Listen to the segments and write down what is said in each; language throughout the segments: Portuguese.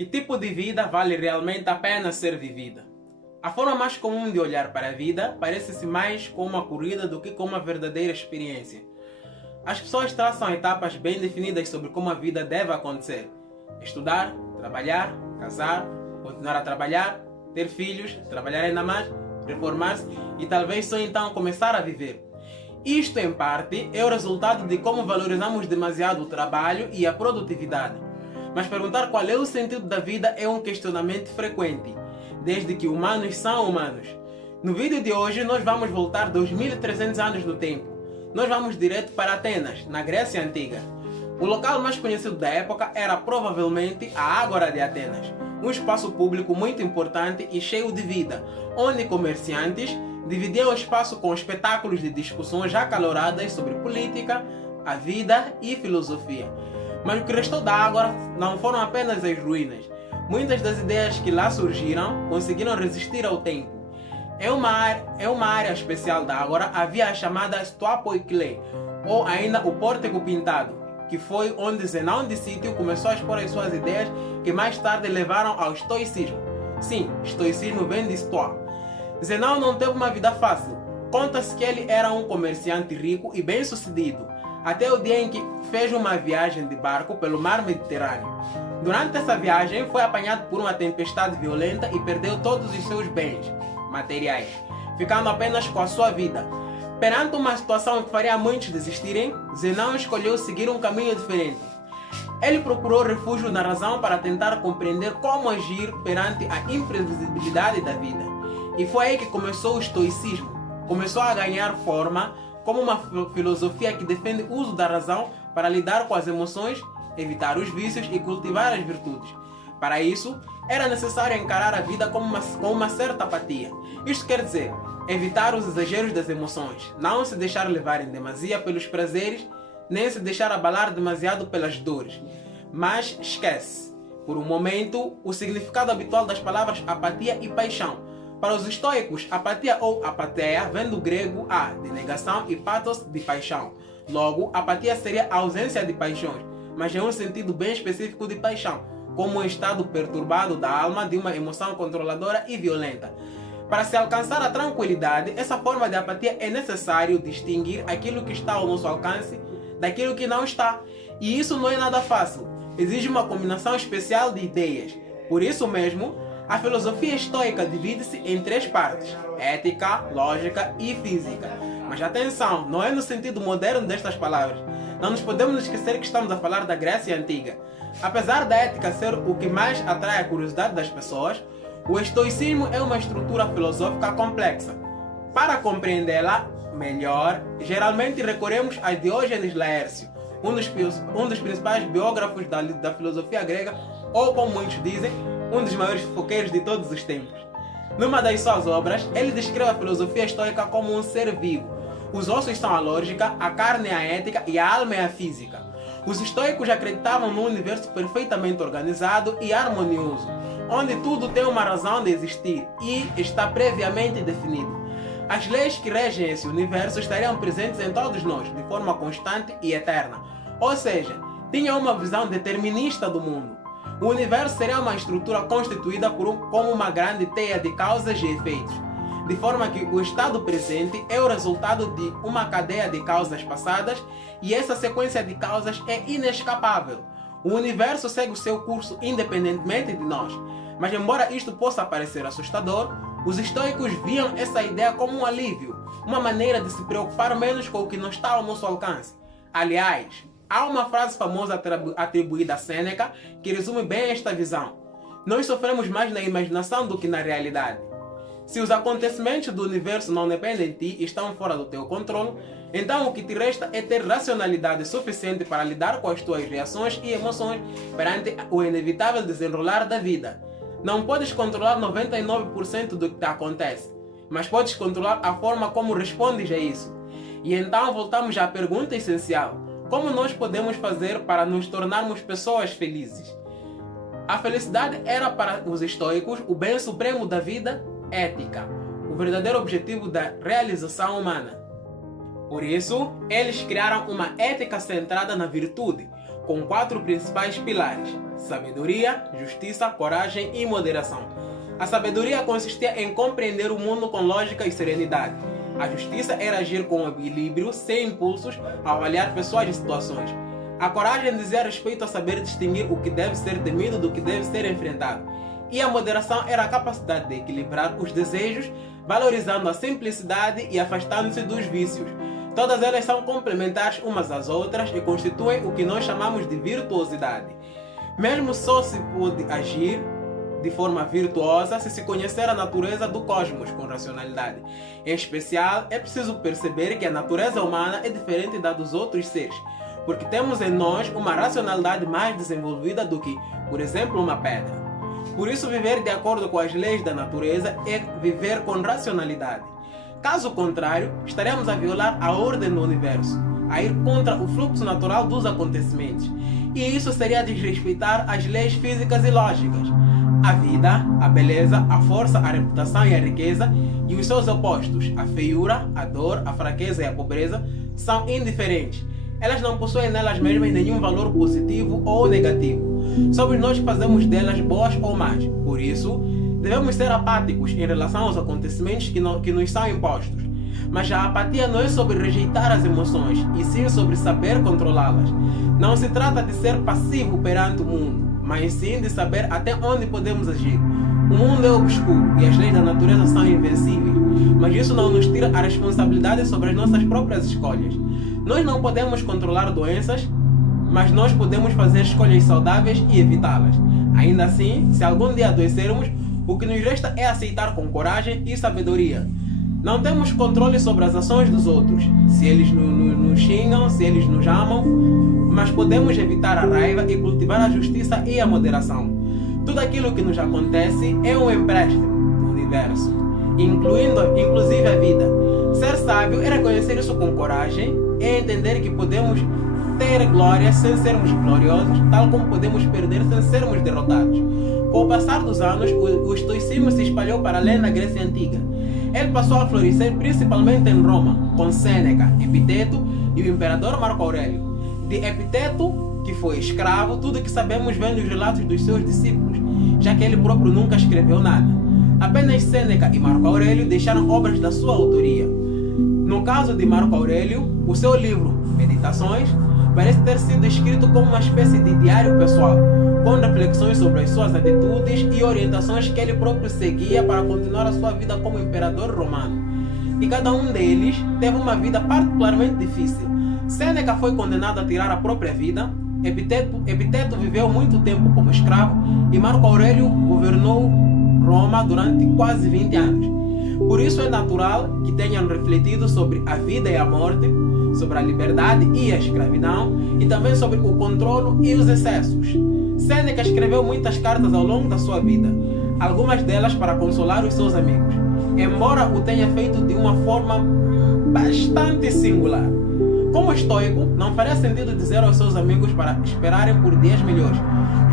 Que tipo de vida vale realmente a pena ser vivida? A forma mais comum de olhar para a vida parece-se mais como uma corrida do que como uma verdadeira experiência. As pessoas traçam etapas bem definidas sobre como a vida deve acontecer: estudar, trabalhar, casar, continuar a trabalhar, ter filhos, trabalhar ainda mais, reformar-se e talvez só então começar a viver. Isto, em parte, é o resultado de como valorizamos demasiado o trabalho e a produtividade. Mas perguntar qual é o sentido da vida é um questionamento frequente, desde que humanos são humanos. No vídeo de hoje nós vamos voltar 2300 anos no tempo. Nós vamos direto para Atenas, na Grécia Antiga. O local mais conhecido da época era provavelmente a Ágora de Atenas, um espaço público muito importante e cheio de vida, onde comerciantes dividiam o espaço com espetáculos de discussões acaloradas sobre política, a vida e filosofia. Mas o que restou da Ágora não foram apenas as ruínas. Muitas das ideias que lá surgiram conseguiram resistir ao tempo. Em uma área especial da Ágora havia a chamada Stoipoiklê, ou ainda o Pórtico Pintado, que foi onde Zenão de Cítio começou a expor as suas ideias que mais tarde levaram ao estoicismo. Sim, estoicismo vem de Stoa. Zenão não teve uma vida fácil. Conta-se que ele era um comerciante rico e bem-sucedido, até o dia em que fez uma viagem de barco pelo mar Mediterrâneo. Durante essa viagem foi apanhado por uma tempestade violenta e perdeu todos os seus bens materiais, ficando apenas com a sua vida. Perante uma situação que faria muitos desistirem, Zenão escolheu seguir um caminho diferente. Ele procurou refúgio na razão para tentar compreender como agir perante a imprevisibilidade da vida. E foi aí que começou o estoicismo. Começou a ganhar forma como uma filosofia que defende o uso da razão para lidar com as emoções, evitar os vícios e cultivar as virtudes. Para isso, era necessário encarar a vida com uma certa apatia. Isto quer dizer, evitar os exageros das emoções, não se deixar levar em demasia pelos prazeres, nem se deixar abalar demasiado pelas dores. Mas esquece, por um momento, o significado habitual das palavras apatia e paixão. Para os estoicos, apatia ou apatheia vem do grego a, de negação, e pathos, de paixão. Logo, apatia seria a ausência de paixões, mas em um sentido bem específico de paixão, como um estado perturbado da alma de uma emoção controladora e violenta. Para se alcançar a tranquilidade, essa forma de apatia é necessário distinguir aquilo que está ao nosso alcance daquilo que não está. E isso não é nada fácil. Exige uma combinação especial de ideias. Por isso mesmo, a filosofia estoica divide-se em três partes: ética, lógica e física. Mas atenção, não é no sentido moderno destas palavras. Não nos podemos esquecer que estamos a falar da Grécia Antiga. Apesar da ética ser o que mais atrai a curiosidade das pessoas, o estoicismo é uma estrutura filosófica complexa. Para compreendê-la melhor, geralmente recorremos a Diógenes Laércio, um dos principais biógrafos da filosofia grega, ou como muitos dizem, um dos maiores fofoqueiros de todos os tempos. Numa das suas obras, ele descreve a filosofia estoica como um ser vivo. Os ossos são a lógica, a carne é a ética e a alma é a física. Os estoicos acreditavam num universo perfeitamente organizado e harmonioso, onde tudo tem uma razão de existir e está previamente definido. As leis que regem esse universo estariam presentes em todos nós, de forma constante e eterna. Ou seja, tinha uma visão determinista do mundo. O universo seria uma estrutura constituída como uma grande teia de causas e efeitos, de forma que o estado presente é o resultado de uma cadeia de causas passadas e essa sequência de causas é inescapável. O universo segue o seu curso independentemente de nós. Mas embora isto possa parecer assustador, os estoicos viam essa ideia como um alívio, uma maneira de se preocupar menos com o que não está ao nosso alcance. Aliás, há uma frase famosa atribuída a Sêneca que resume bem esta visão: nós sofremos mais na imaginação do que na realidade. Se os acontecimentos do universo não dependem de ti e estão fora do teu controle, então o que te resta é ter racionalidade suficiente para lidar com as tuas reações e emoções perante o inevitável desenrolar da vida. Não podes controlar 99% do que te acontece, mas podes controlar a forma como respondes a isso. E então voltamos à pergunta essencial: como nós podemos fazer para nos tornarmos pessoas felizes? A felicidade era para os estoicos o bem supremo da vida ética, o verdadeiro objetivo da realização humana. Por isso, eles criaram uma ética centrada na virtude, com 4 principais pilares: sabedoria, justiça, coragem e moderação. A sabedoria consistia em compreender o mundo com lógica e serenidade. A justiça era agir com equilíbrio, sem impulsos, ao avaliar pessoas e situações. A coragem dizia respeito a saber distinguir o que deve ser temido do que deve ser enfrentado. E a moderação era a capacidade de equilibrar os desejos, valorizando a simplicidade e afastando-se dos vícios. Todas elas são complementares umas às outras e constituem o que nós chamamos de virtuosidade. Mesmo só se pode agir de forma virtuosa se conhecer a natureza do cosmos com racionalidade. Em especial, é preciso perceber que a natureza humana é diferente da dos outros seres, porque temos em nós uma racionalidade mais desenvolvida do que, por exemplo, uma pedra. Por isso, viver de acordo com as leis da natureza é viver com racionalidade. Caso contrário, estaremos a violar a ordem do universo, a ir contra o fluxo natural dos acontecimentos. E isso seria desrespeitar as leis físicas e lógicas. A vida, a beleza, a força, a reputação e a riqueza, e os seus opostos, a feiura, a dor, a fraqueza e a pobreza, são indiferentes. Elas não possuem nelas mesmas nenhum valor positivo ou negativo. Somos nós que fazemos delas boas ou más. Por isso, devemos ser apáticos em relação aos acontecimentos que nos são impostos. Mas a apatia não é sobre rejeitar as emoções, e sim sobre saber controlá-las. Não se trata de ser passivo perante o mundo, mas sim de saber até onde podemos agir. O mundo é obscuro e as leis da natureza são invencíveis, mas isso não nos tira a responsabilidade sobre as nossas próprias escolhas. Nós não podemos controlar doenças, mas nós podemos fazer escolhas saudáveis e evitá-las. Ainda assim, se algum dia adoecermos, o que nos resta é aceitar com coragem e sabedoria. Não temos controle sobre as ações dos outros, se eles nos xingam, se eles nos amam, mas podemos evitar a raiva e cultivar a justiça e a moderação. Tudo aquilo que nos acontece é um empréstimo do universo, inclusive a vida. Ser sábio é reconhecer isso com coragem, é entender que podemos ter glória sem sermos gloriosos, tal como podemos perder sem sermos derrotados. Com o passar dos anos, o estoicismo se espalhou para além da Grécia Antiga. Ele passou a florescer principalmente em Roma, com Sêneca, Epiteto e o imperador Marco Aurélio. De Epiteto, que foi escravo, tudo que sabemos vem dos relatos dos seus discípulos, já que ele próprio nunca escreveu nada. Apenas Sêneca e Marco Aurélio deixaram obras da sua autoria. No caso de Marco Aurélio, o seu livro, Meditações, parece ter sido escrito como uma espécie de diário pessoal, com reflexões sobre as suas atitudes e orientações que ele próprio seguia para continuar a sua vida como imperador romano. E cada um deles teve uma vida particularmente difícil. Sêneca foi condenado a tirar a própria vida, Epiteto viveu muito tempo como escravo e Marco Aurélio governou Roma durante quase 20 anos. Por isso é natural que tenham refletido sobre a vida e a morte, sobre a liberdade e a escravidão, e também sobre o controle e os excessos. Sêneca escreveu muitas cartas ao longo da sua vida, algumas delas para consolar os seus amigos, embora o tenha feito de uma forma bastante singular. Como estoico, não faria sentido dizer aos seus amigos para esperarem por dias melhores.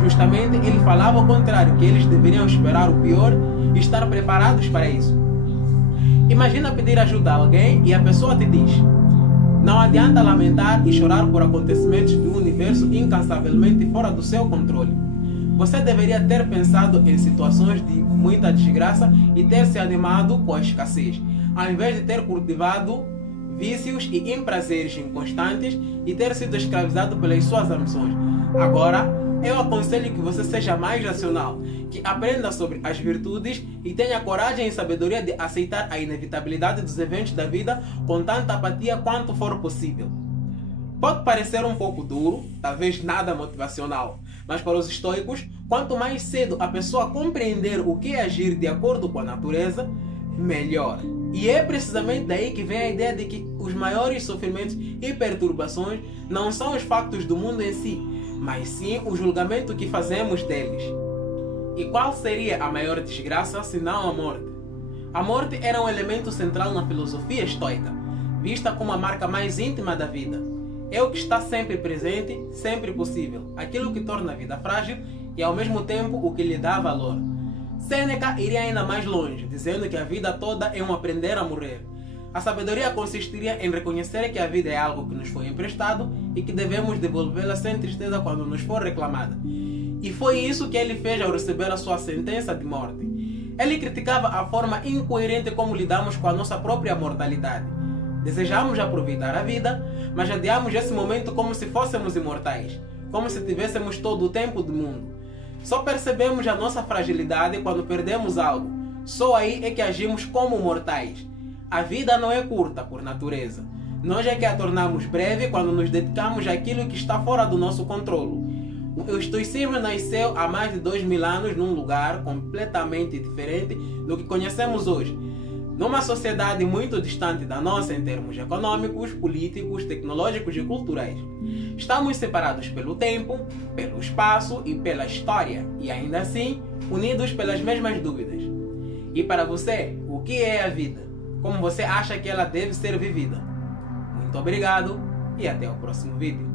Justamente ele falava ao contrário, que eles deveriam esperar o pior e estar preparados para isso. Imagina pedir ajuda a alguém e a pessoa te diz: não adianta lamentar e chorar por acontecimentos do universo incansavelmente fora do seu controle. Você deveria ter pensado em situações de muita desgraça e ter se animado com a escassez, ao invés de ter cultivado vícios e imprazeres inconstantes e ter sido escravizado pelas suas ambições. Agora, eu aconselho que você seja mais racional, que aprenda sobre as virtudes e tenha coragem e sabedoria de aceitar a inevitabilidade dos eventos da vida com tanta apatia quanto for possível. Pode parecer um pouco duro, talvez nada motivacional, mas para os estoicos, quanto mais cedo a pessoa compreender o que é agir de acordo com a natureza, melhor. E é precisamente daí que vem a ideia de que os maiores sofrimentos e perturbações não são os factos do mundo em si, mas sim o julgamento que fazemos deles. E qual seria a maior desgraça senão a morte? A morte era um elemento central na filosofia estoica, vista como a marca mais íntima da vida. É o que está sempre presente, sempre possível, aquilo que torna a vida frágil e ao mesmo tempo o que lhe dá valor. Sêneca iria ainda mais longe, dizendo que a vida toda é um aprender a morrer. A sabedoria consistiria em reconhecer que a vida é algo que nos foi emprestado e que devemos devolvê-la sem tristeza quando nos for reclamada. E foi isso que ele fez ao receber a sua sentença de morte. Ele criticava a forma incoerente como lidamos com a nossa própria mortalidade. Desejamos aproveitar a vida, mas adiamos esse momento como se fôssemos imortais, como se tivéssemos todo o tempo do mundo. Só percebemos a nossa fragilidade quando perdemos algo. Só aí é que agimos como mortais. A vida não é curta por natureza. Nós é que a tornamos breve quando nos dedicamos àquilo que está fora do nosso controlo. O estoicismo nasceu há mais de 2000 anos num lugar completamente diferente do que conhecemos hoje. Numa sociedade muito distante da nossa em termos econômicos, políticos, tecnológicos e culturais. Estamos separados pelo tempo, pelo espaço e pela história, e ainda assim, unidos pelas mesmas dúvidas. E para você, o que é a vida? Como você acha que ela deve ser vivida? Muito obrigado e até o próximo vídeo.